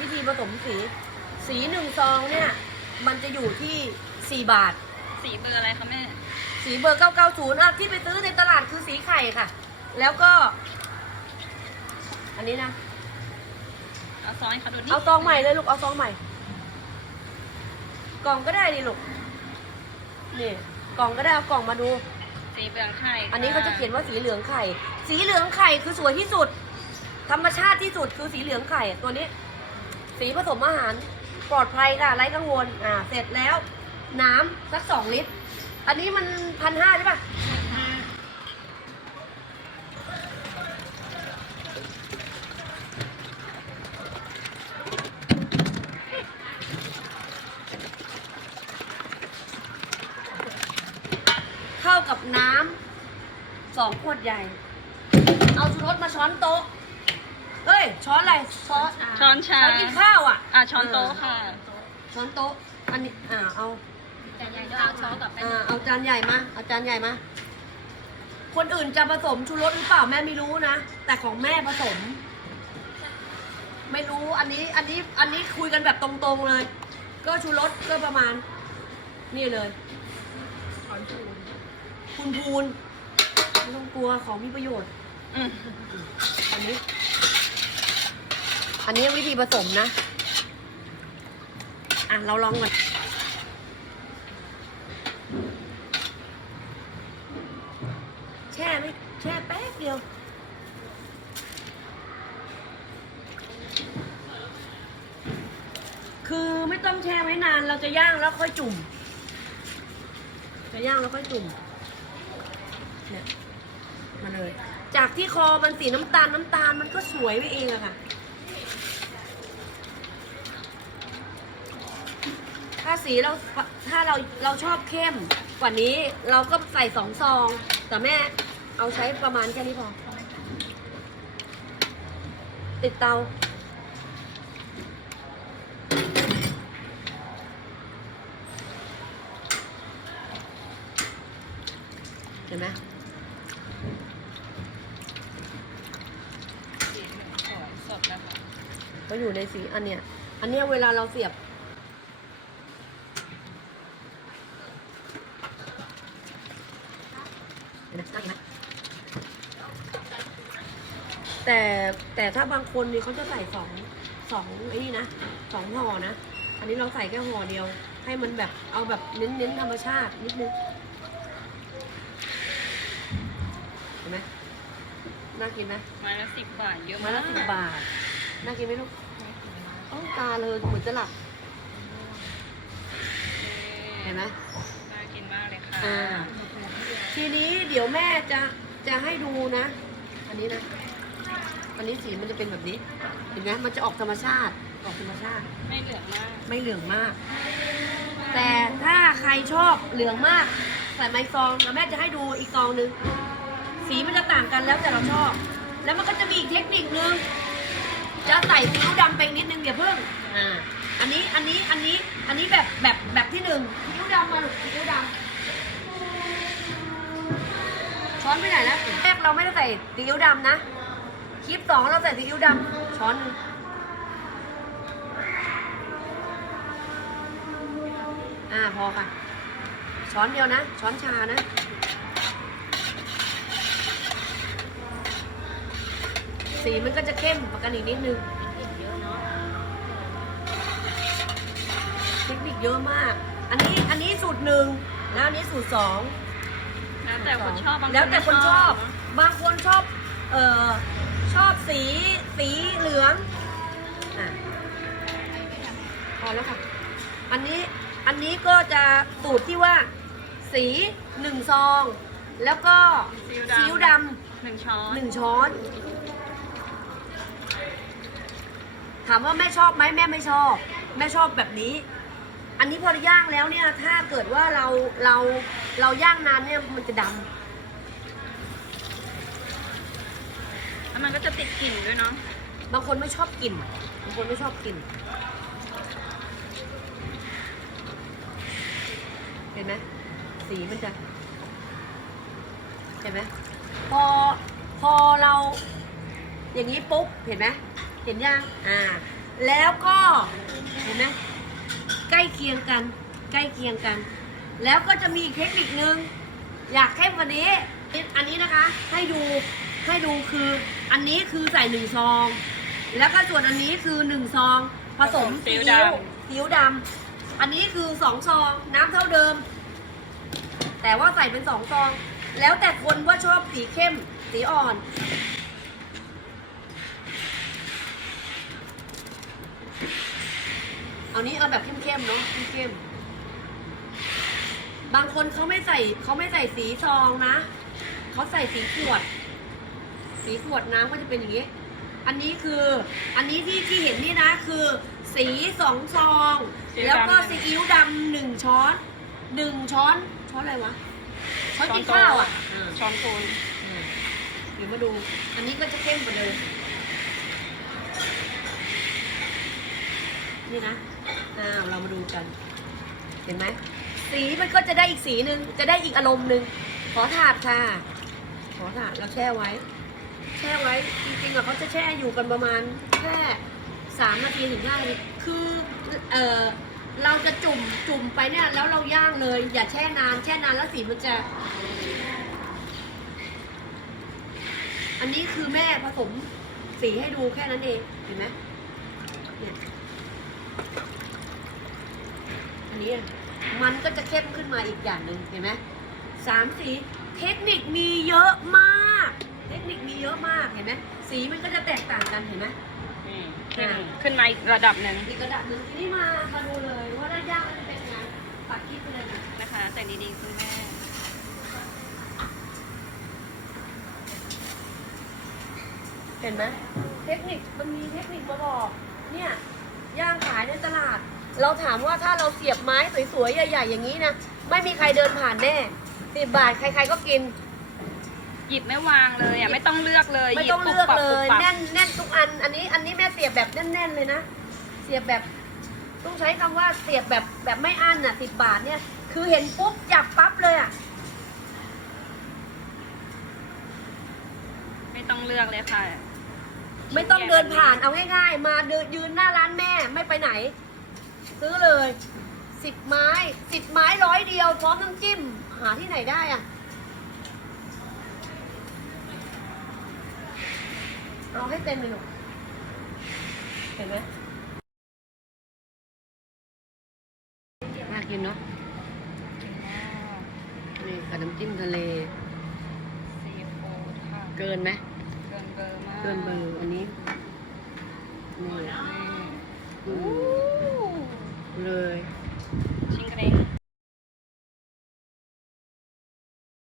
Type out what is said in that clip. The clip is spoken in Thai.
วิธีผสมสี สีหนึ่งซองเนี่ย มันจะอยู่ที่ 4 บาท สีเบอร์อะไรคะแม่ สีเบอร์ 990อะที่ไปซื้อในตลาดคือสีไข่ค่ะ แล้วก็ อันนี้นะ เอาซองให้เขาดูดิเอาซองใหม่เลยลูก เอาซองใหม่ กล่องก็ได้ดิลูก นี่ กล่องก็ได้เอากล่องมาดู สีเบืองไข่อันนี้เขาจะเขียนว่าสีเหลืองไข่ สีเหลืองไข่คือสวยที่สุด ธรรมชาติที่สุดคือสีเหลืองไข่ตัวนี้ สีผสมอาหารปลอดภัยค่ะไร้กังวลอ่าเสร็จแล้ว น้ำสักสองลิตร อันนี้มันพันห้าใช่ปะเท่ากับน้ำสองขวดใหญ่ เอาชูรสมาช้อนโต๊ะ ช้อนอะไร ช้อนช้อนชาช้อนกินข้าวอะ อะช้อนโต๊ะค่ะ ช้อนโต๊ะ อันนี้ อ่า เอา จานใหญ่ด้วยเอาช้อนกับแป้อ่า เอาจานใหญ่มา เอาจานใหญ่มา คนอื่นจะผสมชูรสหรือเปล่าแม่ไม่รู้นะ แต่ของแม่ผสม ไม่รู้ อันนี้ อันนี้ อันนี้คุยกันแบบตรงๆเลย ก็ชูรสก็ประมาณ นี่เลยคุณพูนไม่ต้องกลัวของมีประโยชน์อืมอันนี้ อันนี้วิธีผสมนะ อะ เราลองก่อนแช่ไม่แช่แป๊บเดียวคือไม่ต้องแช่ไว้นานเราจะย่างแล้วค่อยจุ่ม จะย่างแล้วค่อยจุ่มเนี่ยมาเลย จากที่คอมันสีน้ำตาลน้ำตาลมันก็สวยไปเองอะค่ะ ถ้า สีเราถ้าเราเราชอบเข้มกว่านี้เราก็ใส่สองซอง แต่แม่เอาใช้ประมาณแค่นี้พอ ติดเตาเห็นไหมสีเหลืองสวยสดนะคะก็อยู่ในสีอันเนี้ย อันเนี้ยเวลาเราเสียบ เห็นไหมน่ากินไหม แต่แต่ถ้าบางคนนี่เขาจะใส่สองสองไอ้นี่นะสองห่อนะ อันนี้เราใส่แค่ห่อเดียว ให้มันแบบเอาแบบเน้นเน้นๆธรรมชาตินิดนึงเห็นไหมน่ากินไหมไม้ละสิบบาทเยอะมามาละกสิบบาทน่ากินไหมลูกต้องตาเลยเหมือนจะหลับเห็นไหมน่ากินมากเลยค่ะ อ่า ทีนี้ เดี๋ยวแม่จะจะให้ดูนะ อันนี้นะ อันนี้สีมันจะเป็นแบบนี้ เห็นไหมมันจะออกธรรมชาติ ออกธรรมชาติ ไม่เหลืองมาก ไม่เหลืองมาก แต่ถ้าใครชอบเหลืองมาก ใส่ไม้ซองแล้วแม่จะให้ดูอีกซองหนึง สีมันจะต่างกันแล้วแต่เราชอบ แล้วมันก็จะมีอีกเทคนิคนึง จะใส่ซีอิ๊วดำไปนิดนึงอย่าเพิ่ง อ่า อันนี้ อันนี้ อันนี้ อันนี้แบบแบบแบบที่หนึ่งซีอิ๊วดำมาลูกซีอิ๊วดำ ช้อนไปไหนแล้วแรกเราไม่ได้ใส่ซีอิ๊วดำนะ คลิปสองเราใส่ซีอิ๊วดำช้อนอ่าพอค่ะ ช้อนเดียวนะ ช้อนชานะสีมันก็จะเข้มกว่ากันอีกนิดนึงเทคนิคเยอะมาก อันนี้อันนี้สูตรหนึ่งแล้วอันนี้สูตรสอง แล้วแต่คนชอบบางแล้วแต่คนชอบไม่บางคนชอบ เอ่อ ชอบสีสีเหลืองอะพอแล้วค่ะ อันนี้อันนี้ก็จะสูตรที่ว่า สีหนึ่งซอง แล้วก็ซีอิ๊วดหนึ่งช้อำนหนึ่งช้อน ถามว่าแม่ชอบไหมแม่ไม่ชอบ แม่ชอบแบบนี้ อันนี้พอย่างางแล้วเนี่ย ถ้าเกิดว่าเราเราเราย่างนานเนี่ยมันจะดำแล้วมันก็จะติดกลิ่นด้วยเนาะบางคนไม่ชอบกลิ่นบางคนไม่ชอบกลิ่นเห็นไหมสีมันจะเห็นไหมพอพอเรา อย่างนี้ปุ๊บเห็นไหมเห็นยังอ่าพแล้วก็เห็นไหมใก ล้เคียงกัน ใกล้เคียงกัน แล้วก็จะมีอีกเทคนิคนึง อยากเข้มกวันนี้ อันนี้นะคะ ให้ดู ให้ดูคือ อันนี้คือใส่หนึ่งซอง แล้วก็ส่วนอันนี้คือหนึ่งซอง ผสมซีซีอิ๊อิ๊ววดำซีอิ๊วดำ อันนี้คือสองซอง น้ำเท่าเดิม แต่ว่าใส่เป็นสองซอง แล้วแต่คนว่าชอบสีเข้ม สีอ่อน เอานี้เอาแบบเข้มๆเนาะเข้มๆบางคนเขาไม่ใส่เขาไม่ใส่สีซองนะเขาใส่สีขวด สีขวดน้ำก็จะเป็นอย่างนี้ อันนี้คืออันนี้ที่ที่เห็นนี่นะคือ สีสองซองซีอิ๊วแล้วก็ดำซีอิ๊วดำหนึ่งช้อนหนึ่งช้อนช้อนอะไรวะช้อนกินข้าวอะอ่า ช้อนปูนเดี๋ยวมาดู อันนี้ก็จะเข้มกว่าเดิมนี่นะ อ้าวเรามาดูกัน เห็นไหมสีมันก็จะได้อีกสีหนึ่งจะได้อีกอารมณ์หนึ่งขอถาดค่ะขอถาดเราแช่ไว้ แช่ไว้จริงๆอะเขาจะแช่อยู่กันประมาณแค่สามนาทีถึงห้านาทีคือเออเราจะจุ่มจุ่มไปเนี่ยแล้วเราย่างเลย อย่าแช่นานแช่นานแล้วสีมันจะ อันนี้คือแม่ผสมสีให้ดูแค่นั้นเองเห็นไหมเนี่ย นนี้อะมันก็จะเข้มขึ้นมาอีกอย่างหนึ่งเห็นไหมสามสีเทคนิคมีเยอะมาก เทคนิคมีเยอะมากเห็นไหมสีมันก็จะแตกต่างกันเห็นไหมนี่ขึ้นอ่าขึ้นมาอีกระดับหนึ่งอีกระดับหนึ่งทีนี้มามาดูเลยว่าได้ยากมันจะเป็นยังไงปัดคลิปไปเลยนะนะคะแต่ดีๆคุณแม่เห็นไหมเทคนิคมันมีเทคนิคมาบอก เนี่ยย่างขายในตลาด เราถามว่าถ้าเราเสียบไม้สวยๆใหญ่ๆอย่างนี้นะไม่มีใครเดินผ่านแน่สิบบาทใครๆก็กิน หยิบไม่วางเลยอะไม่ต้องเลือกเลยไม่หยิบต้องเลือกปุ๊บเลปั๊บยปุ๊บปั๊บแน่นแน่นทุกอัน อันนี้อันนี้แม่เสียบแบบแน่นๆเลยนะเสียบแบบต้องใช้คำว่าเสียบแบบแบบไม่อั้นอะสิบบาทเนี่ย คือเห็นปุ๊บจับปั๊บเลยอะไม่ต้องเลือกเลยค่ะ ไม่ต้องเดินผ่านเอาง่ายๆ มาเดินยืนหน้าร้านแม่ไม่ไปไหน ซื้อเลยสิบไม้สิบไม้ร้อยเดียวพร้อมน้ำจิ้ม หาที่ไหนได้อะเอาให้เต็มเลยหนูเห็นไหมน่ากินเนาะนี่กับน้ำจิ้มทะเล ซีฟู้ดค่ะ เกินไหมเกินเบอร์มาก เกินเบอร์อันนี้นี่นี่ เลย